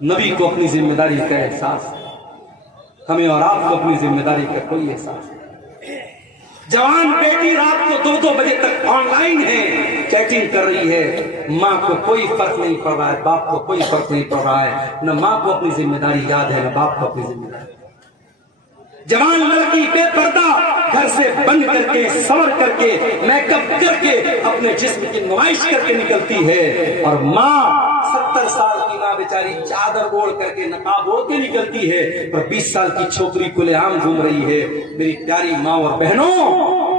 نبی کو اپنی ذمہ داری کا احساس ہے، ہمیں اور آپ کو اپنی ذمہ داری کا کوئی احساس نہیں۔ جوان بیٹی رات کو 2 بجے تک آن لائن ہے، چیٹنگ کر رہی ہے، ماں کو کوئی فرق نہیں پڑ رہا ہے، باپ کو کوئی فرق نہیں پڑ رہا ہے، نہ ماں کو اپنی ذمہ داری یاد ہے نہ باپ کو اپنی ذمہ داری۔ جوان لڑکی بے پردہ گھر سے بند کر کے، سور کر کے، میک اپ کر کے، اپنے جسم کی نمائش کر کے نکلتی ہے، اور ماں 70 سال کی ماں بیچاری چادر اوڑھ کر کے، نقاب اوڑھ کے نکلتی ہے، اور 20 سال کی چھوکری کھلے عام گھوم رہی ہے۔ میری پیاری ماں اور بہنوں،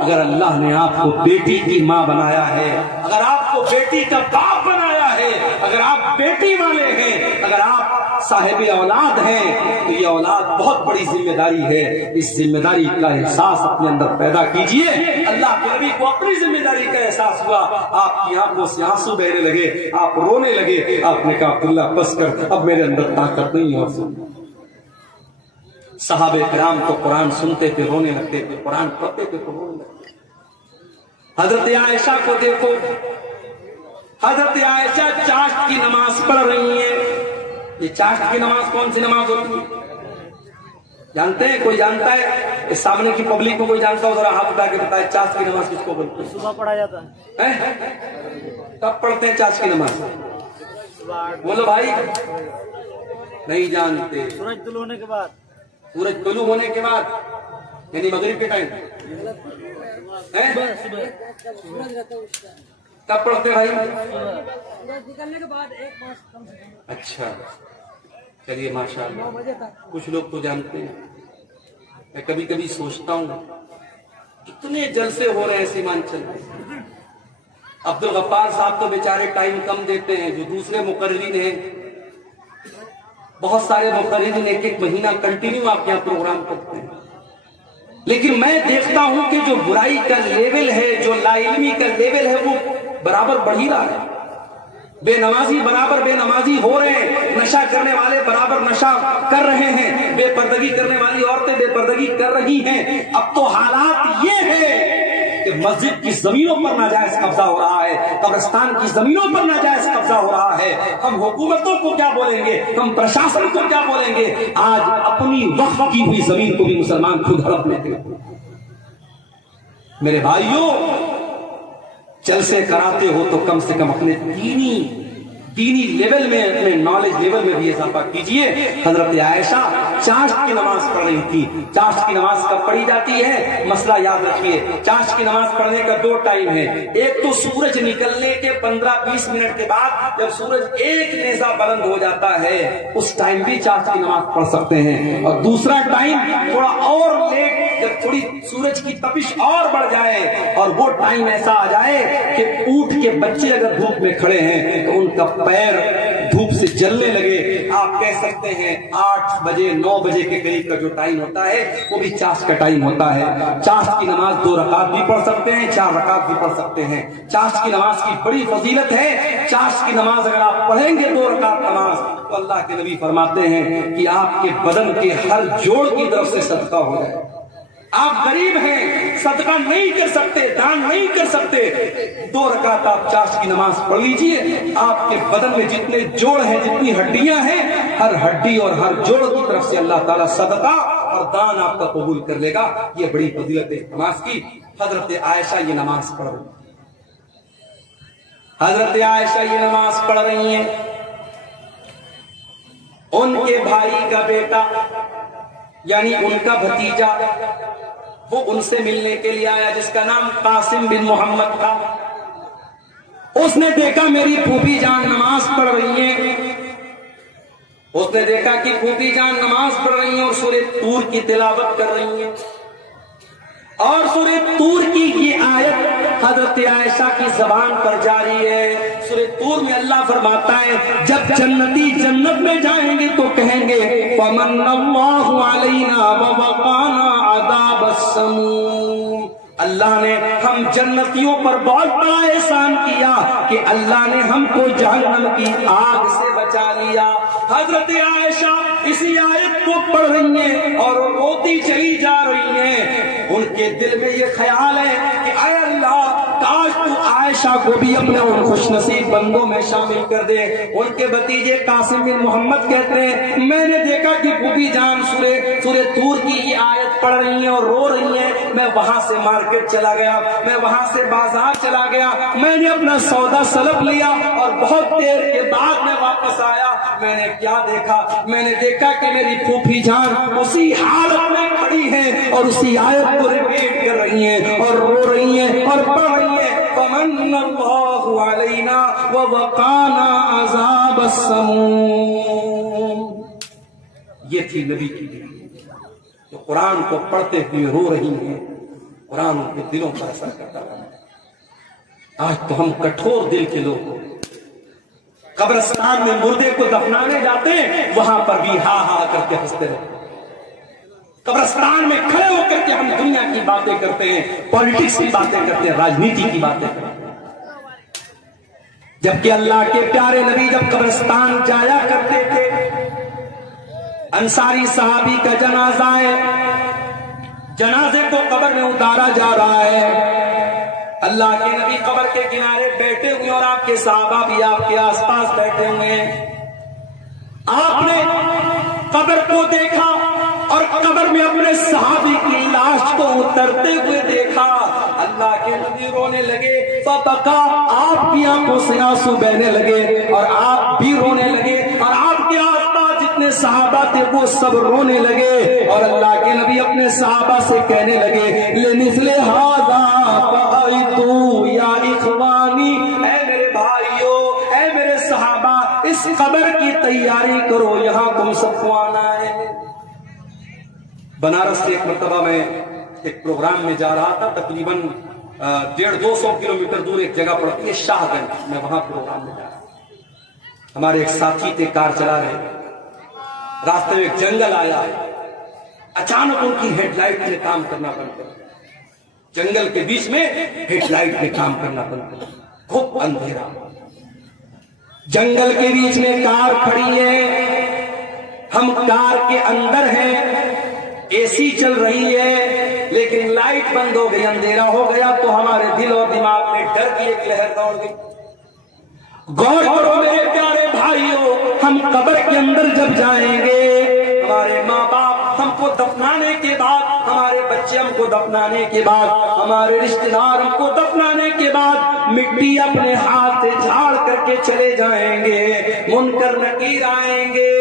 اگر اللہ نے آپ کو بیٹی کی ماں بنایا ہے، اگر آپ کو بیٹی کا باپ بنایا ہے، اگر آپ بیٹی والے ہیں، اگر آپ صاحب اولاد ہیں، تو یہ اولاد بہت بڑی ذمہ داری ہے۔ اس ذمہ داری کا احساس اپنے اندر پیدا کیجئے۔ اللہ کے نبی کو اپنی ذمہ داری کا احساس ہوا، آپ کی آنکھوں سے آنسو بہنے لگے، آپ رونے لگے، آپ نے کہا عبداللہ بس کر، اب میرے اندر طاقت نہیں اور سن۔ صحابہ کرام تو قرآن سنتے تھے رونے لگتے تھے، قرآن پڑھتے تھے تو رونے لگتے تھے۔ حضرت عائشہ کو دیکھو، حضرت عائشہ چاشت کی نماز پڑھ رہی ہیں۔ یہ چاشت کی نماز کون سی نماز ہوتی ہے جانتے ہیں؟ کوئی جانتا ہے؟ اس سامنے کی پبلک کو کوئی جانتا ہو ذرا ہاتھ اٹھا کے بتائے، چاشت کی نماز کس کو بولتے ہیں؟ صبح پڑھا جاتا ہے۔ کب پڑھتے ہیں چاشت کی نماز؟ بولو بھائی، نہیں جانتے؟ سورج طلوع ہونے کے بعد۔ سورج طلوع ہونے کے بعد یعنی مغرب کے ٹائم کب پڑھتے بھائی؟ نکلنے کے بعد 1 ماہ۔ اچھا چلیے ماشاء اللہ، کچھ لوگ تو جانتے ہیں۔ میں کبھی کبھی سوچتا ہوں اتنے جلسے ہو رہے ہیں سیمانچل میں، عبد الغفار صاحب تو بیچارے ٹائم کم دیتے ہیں، جو دوسرے مقررین ہیں بہت سارے مقررین 1 مہینہ کنٹینیو آپ یہاں پروگرام کرتے ہیں، لیکن میں دیکھتا ہوں کہ جو برائی کا لیول ہے، جو لا علمی کا لیول ہے، وہ برابر بڑھ ہی رہا ہے۔ بے نمازی برابر بے نمازی ہو رہے ہیں، نشہ کرنے والے برابر نشہ کر رہے ہیں، بے پردگی کرنے والی عورتیں بے پردگی کر رہی ہیں۔ اب تو حالات یہ ہے کہ مسجد کی زمینوں پر ناجائز قبضہ ہو رہا ہے، قبرستان کی زمینوں پر ناجائز قبضہ ہو رہا ہے۔ ہم حکومتوں کو کیا بولیں گے، ہم پرشاسن کو کیا بولیں گے؟ آج اپنی وقف کی ہوئی زمین کو بھی مسلمان خود ہڑپ لیتے ہیں۔ میرے بھائیوں، جلسے کراتے ہو تو کم سے کم اپنے دینی لیول میں، اپنے نالج لیول میں بھی اضافہ کیجئے۔ حضرت عائشہ چاشت کی نماز پڑھ رہی تھی۔ چاشت کی نماز کب پڑھی جاتی ہے؟ مسئلہ یاد رکھیے، چاشت کی نماز پڑھنے کا 2 ٹائم ہے۔ ایک تو سورج نکلنے کے 15-20 منٹ کے بعد، جب سورج ایک نیزہ بلند ہو جاتا ہے، اس ٹائم بھی چاشت کی نماز پڑھ سکتے ہیں۔ اور دوسرا ٹائم تھوڑا اور لیٹ، جب تھوڑی سورج کی تپش اور بڑھ جائے اور وہ ٹائم ایسا آ جائے کہ اونٹ کے بچے اگر دھوپ میں کھڑے ہیں تو ان کا پیر دھوپ سے جلنے لگے، آپ کہہ سکتے ہیں 8 بجے 9 بجے کے قریب کا جو ٹائم ہوتا ہے وہ بھی چاشت کا ٹائم ہوتا ہے۔ چاشت کی نماز 2 رکعت بھی پڑھ سکتے ہیں، 4 رکعت بھی پڑھ سکتے ہیں۔ چاشت کی نماز کی بڑی فضیلت ہے۔ چاشت کی نماز اگر آپ پڑھیں گے 2 رکعت نماز، تو اللہ کے نبی فرماتے ہیں کہ آپ کے بدن کے ہر جوڑ کی طرف سے صدقہ ہو جائے۔ آپ غریب ہیں، صدقہ نہیں کر سکتے، دان نہیں کر سکتے، 2 رکعت آپ چاشت کی نماز پڑھ لیجئے، آپ کے بدن میں جتنے جوڑ ہیں، جتنی ہڈیاں ہیں، ہر ہڈی اور ہر جوڑ کی طرف سے اللہ تعالیٰ صدقہ اور دان آپ کا قبول کر لے گا۔ یہ بڑی فضیلت ہے نماز کی۔ حضرت عائشہ یہ نماز پڑھ رہی ہیں، حضرت عائشہ یہ نماز پڑھ رہی ہیں، ان کے بھائی کا بیٹا یعنی ان کا بھتیجا وہ ان سے ملنے کے لیے آیا، جس کا نام قاسم بن محمد تھا۔ اس نے دیکھا میری پھوپھی جان نماز پڑھ رہی ہیں، اس نے دیکھا کہ پھوپھی جان نماز پڑھ رہی ہیں اور سورہ طور کی تلاوت کر رہی ہیں، اور سورہ طور کی یہ آیت حضرت عائشہ کی زبان پر جاری ہے۔ سورہ طور میں اللہ فرماتا ہے جب جنتی جنت میں جائیں گے تو کہیں گے فمن اللہ علینا ووقانا عذاب السموم، اللہ نے ہم جنتیوں پر بہت بڑا احسان کیا کہ اللہ نے ہم کو جہنم کی آگ سے بچا لیا۔ حضرت عائشہ اسی آیت کو پڑھ رہی ہیں اور روتی چلی جا رہی ہیں۔ ان کے دل میں یہ خیال ہے کہ اے اللہ، کاش تو عائشہ کو بھی اپنے ان خوش نصیب بندوں میں شامل کر دے. ان کے بھتیجے قاسم بن محمد کہتے ہیں میں نے دیکھا کہ پھوپھی جان سورہ طور کی یہ آیت پڑھ رہی ہیں اور رو رہی ہیں. میں وہاں سے مارکیٹ چلا گیا, میں وہاں سے بازار چلا گیا, میں نے اپنا سودا سلب لیا اور بہت دیر کے بعد میں واپس آیا. میں نے کیا دیکھا؟ میں نے دیکھا کہ میری پھوپھی جان اسی حالت میں کھڑی ہیں اور اسی آیت کو ریپیٹ کر رہی ہیں اور رو رہی ہیں اور پڑھ رہی ہیں فمن اللہ علینا ووقانا عذاب السموم. یہ تھی نبی کی بیوی جو قرآن کو پڑھتے ہوئے رو رہی ہیں. قرآن ان کے دلوں پر اثر کرتا رہا. آج تو ہم کٹھور دل کے لوگ قبرستان میں مردے کو دفنانے جاتے ہیں, وہاں پر بھی ہا ہا کر کے ہنستے رہتے. قبرستان میں کھڑے ہو کر کے ہم دنیا کی باتیں کرتے ہیں, پالیٹکس کی باتیں کرتے ہیں, راجنیتی کی باتیں کرتے ہیں. جبکہ اللہ کے پیارے نبی جب قبرستان جایا کرتے تھے, انصاری صحابی کا جنازہ ہے, جنازے کو قبر میں اتارا جا رہا ہے, اللہ کے نبی قبر کے کنارے بیٹھے ہوئے اور آپ کے صحابہ بھی آپ کے آس پاس بیٹھے ہوئے ہیں. آپ نے قبر کو دیکھا اور قبر میں اپنے صحابی کی لاش کو اترتے ہوئے دیکھا. اللہ کے نبی رونے لگے, فبکا, آپ کی آنکھوں سے آنسو بہنے لگے اور آپ بھی رونے لگے اور آپ کے آس پاس جتنے صحابہ تھے وہ سب رونے لگے. اور اللہ کے نبی اپنے صحابہ سے کہنے لگے لمثل ھذا فأیتوا یا اخوانی, اے میرے بھائیو, اے میرے صحابہ, اس قبر کی تیاری کرو, یہاں تم سب کو آنا ہے. بنارس سے ایک مرتبہ میں ایک پروگرام میں جا رہا تھا, تقریباً 150-200 کلومیٹر دور ایک جگہ پڑتی ہے شاہ گنج, میں وہاں پروگرام میں جا رہا تھا. ہمارے ایک ساتھی تھے, کار چلا رہے, راستے میں ایک جنگل آیا, اچانک ان کی ہیڈ لائٹ نے کام کرنا بند کر دیا. جنگل کے بیچ میں ہیڈ لائٹ نے کام کرنا بند کر دیا, خوب اندھیرا. جنگل کے بیچ میں کار کھڑی ہے, ہم کار کے اندر ہیں, اے سی چل رہی ہے, لیکن لائٹ بند ہو گئی, اندھیرا ہو گیا. تو ہمارے دل اور دماغ میں ڈر کی ایک لہر دوڑ گئی. غور کرو میرے پیارے بھائیوں, ہم قبر کے اندر جب جائیں گے, ہمارے ماں باپ ہم کو دفنانے کے بعد, ہمارے بچے ہم کو دفنانے کے بعد, ہمارے رشتہ دار ہم کو دفنانے کے بعد مٹی اپنے ہاتھ سے جھاڑ کر کے چلے جائیں گے. منکر نکیر آئیں گے.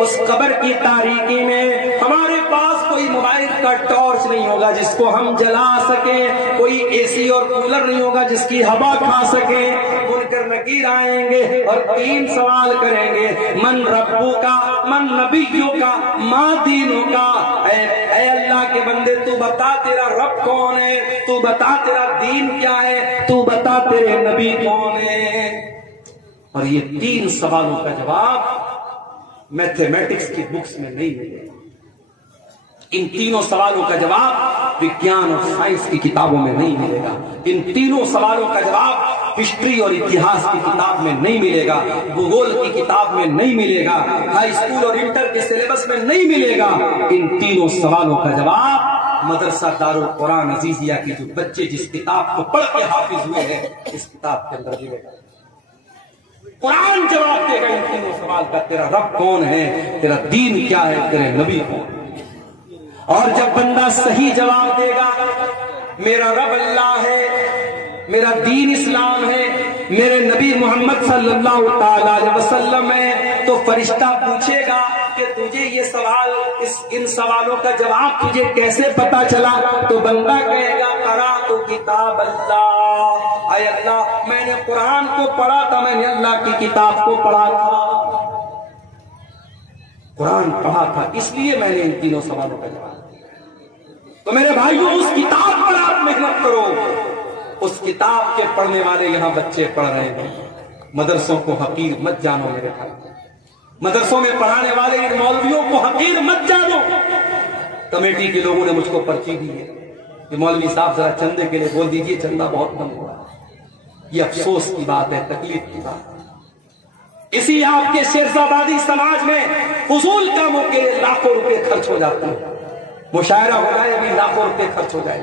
اس قبر کی تاریکی میں ہمارے پاس کوئی موبائل کا ٹارچ نہیں ہوگا جس کو ہم جلا سکیں, کوئی اے سی اور کولر نہیں ہوگا جس کی ہوا کھا سکیں. منکر نکیر آئیں گے اور 3 سوال کریں گے, من ربو کا, من نبیوں کا, ماں دینوں کا. اے اللہ کے بندے, تو بتا تیرا رب کون ہے, تو بتا تیرا دین کیا ہے, تو بتا تیرے نبی کون ہے. اور یہ 3 سوالوں کا جواب میتھمیٹکس کی بکس میں نہیں ملے. ان تینوں سوالوں کا جواب وگیان اور سائنس کی کتابوں میں نہیں ملے گا. ان تینوں سوالوں کا جواب ہسٹری اور اتہاس کی کتاب میں نہیں ملے گا, بھگول کی کتاب میں نہیں ملے گا, ہائی اسکول اور انٹر کے سلیبس میں نہیں ملے گا. ان تینوں سوالوں کا جواب مدرسہ دارالقرآن عزیزیہ کی جو بچے جس کتاب کو پڑھ کے حافظ ہوئے ہیں اس کتاب کے اندر ملے گا. قرآن جواب دے گا ان تینوں سوال کا, تیرا رب کون ہے, تیرا دین کیا ہے, تیرے نبی کون ہے. اور جب بندہ صحیح جواب دے گا, میرا رب اللہ ہے, میرا دین اسلام ہے, میرے نبی محمد صلی اللہ تعالی علیہ وسلم ہے, تو فرشتہ پوچھے گا کہ تجھے یہ سوال, ان سوالوں کا جواب تجھے کیسے پتا چلا؟ تو بندہ کہے گا قرأت کتاب اللہ, اے اللہ میں نے قرآن کو پڑھا تھا, میں نے اللہ کی کتاب کو پڑھا تھا, قرآن پڑھا تھا, اس لیے میں نے ان تینوں سوالوں کا جواب دیا. تو میرے بھائیوں, اس کتاب پر آپ محنت کرو. اس کتاب کے پڑھنے والے یہاں بچے پڑھ رہے ہیں. مدرسوں کو حقیر مت جانو میرے بھائی, مدرسوں میں پڑھانے والے ان مولویوں کو حقیر مت جانو. کمیٹی کے لوگوں نے مجھ کو پرچی دی ہے کہ مولوی صاحب ذرا چندے کے لیے بول دیجئے, چندہ بہت کم ہوا. یہ افسوس کی بات ہے, تکلیف کی بات ہے. اسی آپ کے شیرزابادی سماج میں فضول کاموں کے لیے لاکھوں روپے خرچ ہو جاتے ہیں. مشاعرہ ہو جائے بھی لاکھوں روپے خرچ ہو جائے.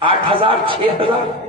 8,000, 6,000।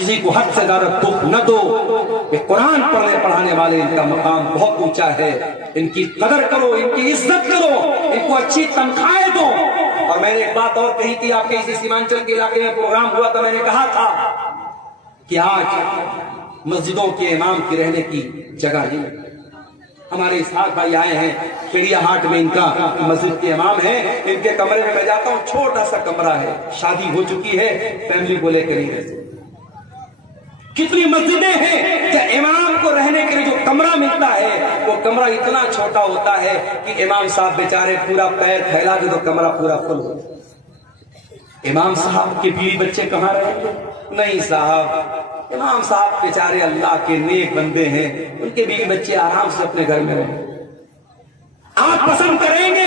کسی کو حد سے زیادہ دکھ نہ دو. کہ قرآن پڑھنے پڑھانے والے ان کا مقام بہت اونچا ہے. ان کی قدر کرو, ان کی عزت کرو, ان کو اچھی تنخواہیں دو. اور میں نے ایک بات اور کہی تھی, آپ کے اسی سیمانچل کے علاقے میں پروگرام ہوا تھا, میں نے کہا تھا کہ آج مسجدوں کے امام کی رہنے کی جگہ نہیں. ہمارے اسحاق بھائی آئے ہیں کھیڑیا ہاٹ میں, ان کا مسجد کے امام ہیں. ان کے کمرے میں جاتا ہوں, چھوٹا سا کمرہ ہے, شادی ہو چکی ہے, فیملی کو لے کر نہیں رہ سکتے. کتنی مسجدیں ہیں کہ امام کو رہنے کے لیے جو کمرہ ملتا ہے وہ کمرہ اتنا چھوٹا ہوتا ہے کہ امام صاحب بیچارے پورا پیر پھیلا دے تو کمرہ پورا فل ہو. امام صاحب کے بیوی بچے کہاں رہیں گے؟ نہیں صاحب, امام صاحب بیچارے اللہ کے نیک بندے ہیں, ان کے بیوی بچے آرام سے اپنے گھر میں رہیں. آپ پسند کریں گے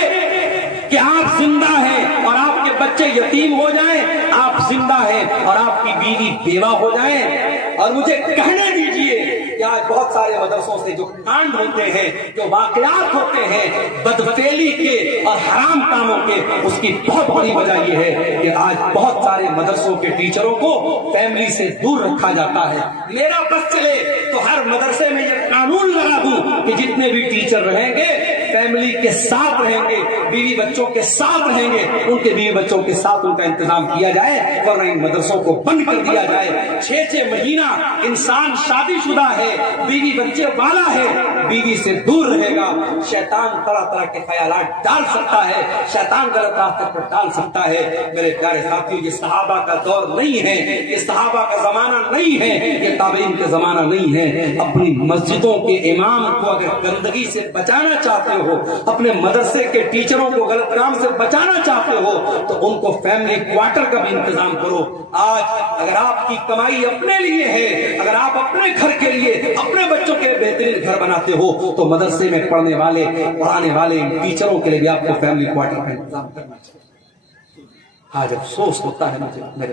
کہ آپ زندہ ہیں اور آپ کے بچے یتیم ہو جائیں, آپ زندہ ہیں اور آپ کی بیوی بیوہ ہو جائیں؟ اور مجھے کہنے دیجئے کہ آج بہت سارے مدرسوں سے جو کانڈ ہوتے ہیں, جو واقعات ہوتے ہیں بدفعلی کے اور حرام کاموں کے, اس کی بہت بڑی وجہ یہ ہے کہ آج بہت سارے مدرسوں کے ٹیچروں کو فیملی سے دور رکھا جاتا ہے. میرا بس چلے تو ہر مدرسے میں یہ قانون لگا دوں کہ جتنے بھی ٹیچر رہیں گے فیملی کے ساتھ رہیں گے, بیوی بچوں کے ساتھ رہیں گے, ان کے بیوی بچوں کے ساتھ ان کا انتظام کیا جائے, ورنہ ان مدرسوں کو بند کر دیا جائے. 6 مہینہ انسان شادی شدہ ہے, بیوی بچے والا ہے, بیوی سے دور رہے گا. شیطان طرح طرح کے خیالات ڈال سکتا ہے, شیطان غلط راستے پر ڈال سکتا ہے. میرے پیارے ساتھیوں, یہ صحابہ کا دور نہیں ہے, یہ صحابہ کا زمانہ نہیں ہے, یہ تابعین کا زمانہ نہیں ہے. اپنی مسجدوں کے امام کو اگر گندگی سے بچانا چاہتے ہو, اپنے مدرسے کے ٹیچروں کو غلط کام سے بچانا چاہتے ہو, تو ان کو فیملی کوارٹر کا بھی انتظام کرو. آج اگر آپ کی کمائی اپنے لیے ہے, اگر آپ اپنے گھر کے لیے اپنے بچوں کے بہترین گھر بناتے ہو, تو مدرسے میں پڑھنے والے پڑھانے والے ٹیچروں کے لیے بھی آپ کو فیملی کوارٹر کا انتظام کرنا چاہیے. آج افسوس ہوتا ہے مجھے, میرے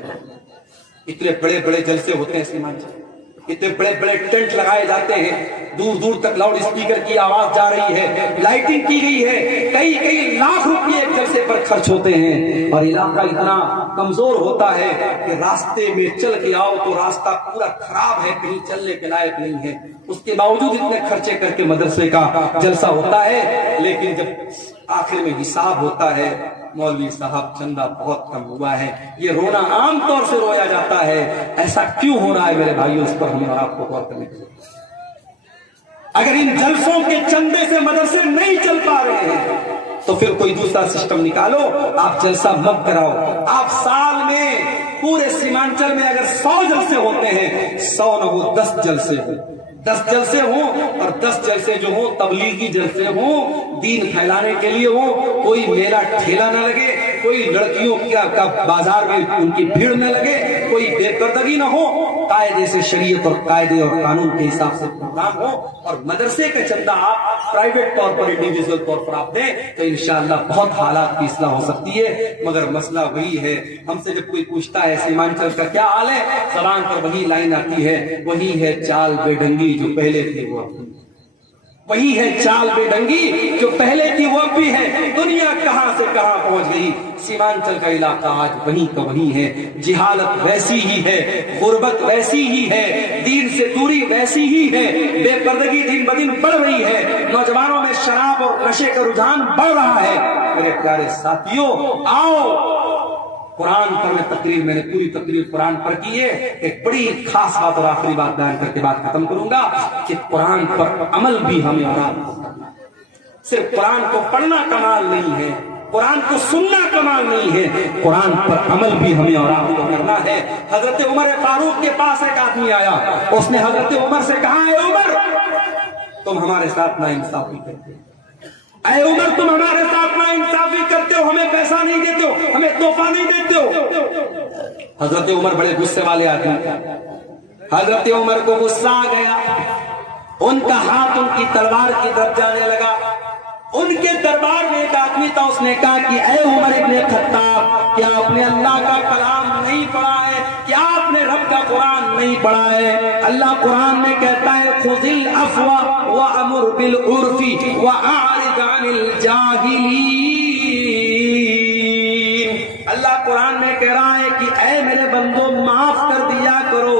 اتنے بڑے بڑے جلسے ہوتے ہیں سیمانچل, اتنے بڑے بڑے ٹینٹ لگائے جاتے ہیں, دور دور تک لاؤڈ اسپیکر کی آواز جا رہی ہے, لائٹنگ کی گئی ہے, کئی لاکھ روپے ایک جلسے پر خرچ ہوتے ہیں, اور علاقہ اتنا کمزور ہوتا ہے کہ راستے میں چل کے آؤ تو راستہ پورا خراب ہے, کہیں چلنے کے لائق نہیں ہے. اس کے باوجود اتنے خرچے کر کے مدرسے کا جلسہ ہوتا ہے, لیکن جب آخر میں حساب ہوتا ہے, مولوی صاحب چندہ بہت کم ہوا ہے. یہ رونا عام طور سے رویا جاتا ہے. ایسا کیوں ہو رہا ہے میرے بھائیوں, اس پر ہمیں اور آپ کو غور کرنے کی ضرورت ہے. اگر ان جلسوں کے چندے سے مدرسے نہیں چل پا رہے ہیں تو پھر کوئی دوسرا سسٹم نکالو. آپ جلسہ مت کراؤ. آپ سال میں پورے سیمانچل میں اگر 100 جلسے ہوتے ہیں, 100 نہ ہو 10 جلسے ہوں, 10 جلسے ہوں, اور 10 جلسے جو ہوں تبلیغی جلسے ہوں, دین پھیلانے کے لیے ہوں. کوئی میلہ ٹھیلا نہ لگے, کوئی لڑکیوں کا بازار میں ان کی بھیڑ نہ لگے, کوئی بے پردگی نہ ہو, قاعدے سے شریعت اور قاعدے اور قانون کے حساب سے پروگرام ہو. اور مدرسے کا چندہ آپ پرائیویٹ طور پر, انڈیویجول طور پر آپ دیں تو انشاءاللہ بہت حالات کی اصلاح ہو سکتی ہے. مگر مسئلہ وہی ہے, ہم سے جب کوئی پوچھتا ہے سیمانچل کا کیا حال ہے, زبان پر وہی لائن آتی ہے, وہی ہے چال بے ڈنگی جو پہلے تھی وہ اب, وہی ہے چال بے ڈنگی جو پہلے تھی وہ اب بھی ہے. دنیا کہاں سے کہاں پہنچ گئی, سیمانچل کا علاقہ آج وہیں کا وہیں ہے. جہالت ویسی ہی ہے, غربت ویسی ہی ہے, دین سے دوری ویسی ہی ہے, بے پردگی دن بدن بڑھ رہی ہے, نوجوانوں میں شراب اور نشے کا رجحان بڑھ رہا ہے. میرے پیارے ساتھیوں, آؤ قرآن پر میں نے پوری تقریر قرآن پر کی ہے. ایک بڑی خاص بات اور آخری بات بیان کر کے بات ختم کروں گا کہ قرآن پر عمل بھی ہمیں اور آپ کو کرنا ہے. صرف قرآن کو پڑھنا کمال نہیں ہے, قرآن کو سننا کمال نہیں ہے, قرآن پر عمل بھی ہمیں اور آپ کو کرنا ہے. حضرت عمر فاروق کے پاس ایک آدمی آیا, اس نے حضرت عمر سے کہا, اے عمر تم ہمارے ساتھ ناانصافی کرتے ہو, اے عمر تم ہمارے ساتھ ناانصافی کرتے ہو, ہمیں پیسہ نہیں دیتے ہو, ہمیں تحفہ نہیں دیتے ہو. حضرت عمر بڑے غصے والے آدمی تھے. حضرت عمر کو غصہ آ گیا, ان کا ہاتھ ان کی تلوار کی طرف جانے لگا. ان کے دربار میں ایک آدمی تھا, اس نے کہا کہ اے عمر ابن خطاب, کیا آپ نے اللہ کا کلام نہیں پڑھا ہے, کیا آپ نے رب کا قرآن نہیں پڑھا ہے؟ اللہ قرآن میں کہتا ہے خذ العفو وامر بالعرف واعرض عن الجاہلین. اللہ قرآن میں کہہ رہا ہے کہ اے میرے بندو معاف کر دیا کرو